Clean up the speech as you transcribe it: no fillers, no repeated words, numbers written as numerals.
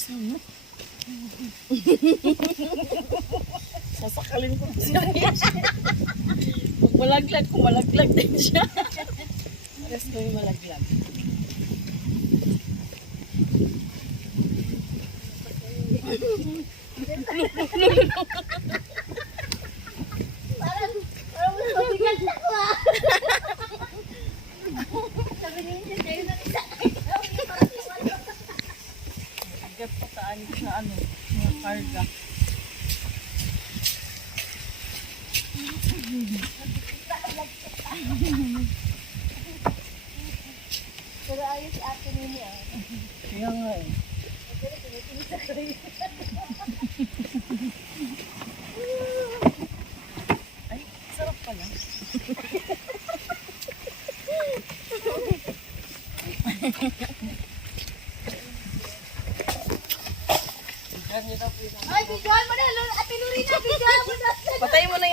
kasama. Sasakalin ko siya. Pag malaglag, kung malaglag din siya. Pares ko yung malaglag. Parang mabigat ako ah. Sabi niya, sa'yo na isa. Agad pataan ko sa ano, mga karga. Pero ayos si ate niya. Kaya nga eh. Pero tumitingin sa kayo. Ay, sarap pala. Ay, bidyoan mo na! Ate Lorena, bidyoan mo na! Patay mo na